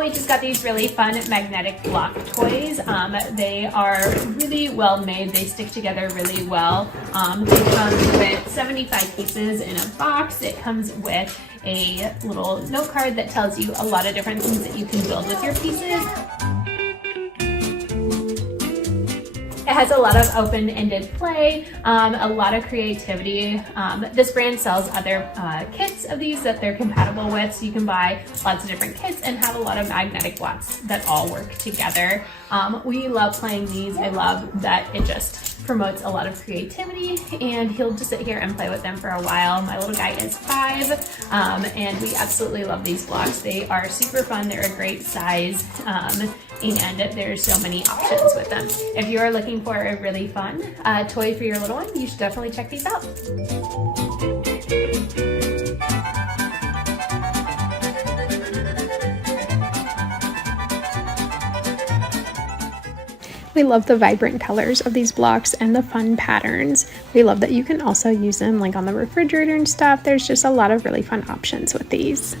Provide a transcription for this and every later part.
we just got these really fun magnetic block toys. They are really well made. They stick together really well. They come with 75 pieces in a box. It comes with a little note card that tells you a lot of different things that you can build with your pieces. It has a lot of open-ended play, a lot of creativity. This brand sells other kits of these that they're compatible with, so you can buy lots of different kits and have a lot of magnetic blocks that all work together. We love playing these. I love that it just promotes a lot of creativity, and he'll just sit here and play with them for a while. My little guy is 5, and we absolutely love these blocks. They are super fun. They're a great size, and there's so many options with them. If you are looking for a really fun toy for your little one, you should definitely check these out. We love the vibrant colors of these blocks and the fun patterns. We love that you can also use them like on the refrigerator and stuff. There's just a lot of really fun options with these.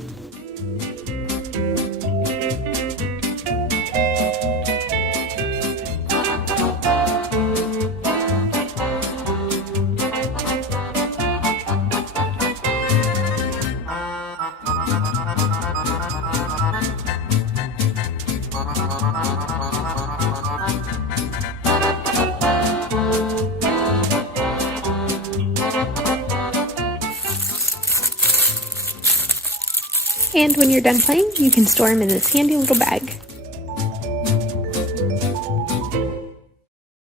And when you're done playing, you can store them in this handy little bag.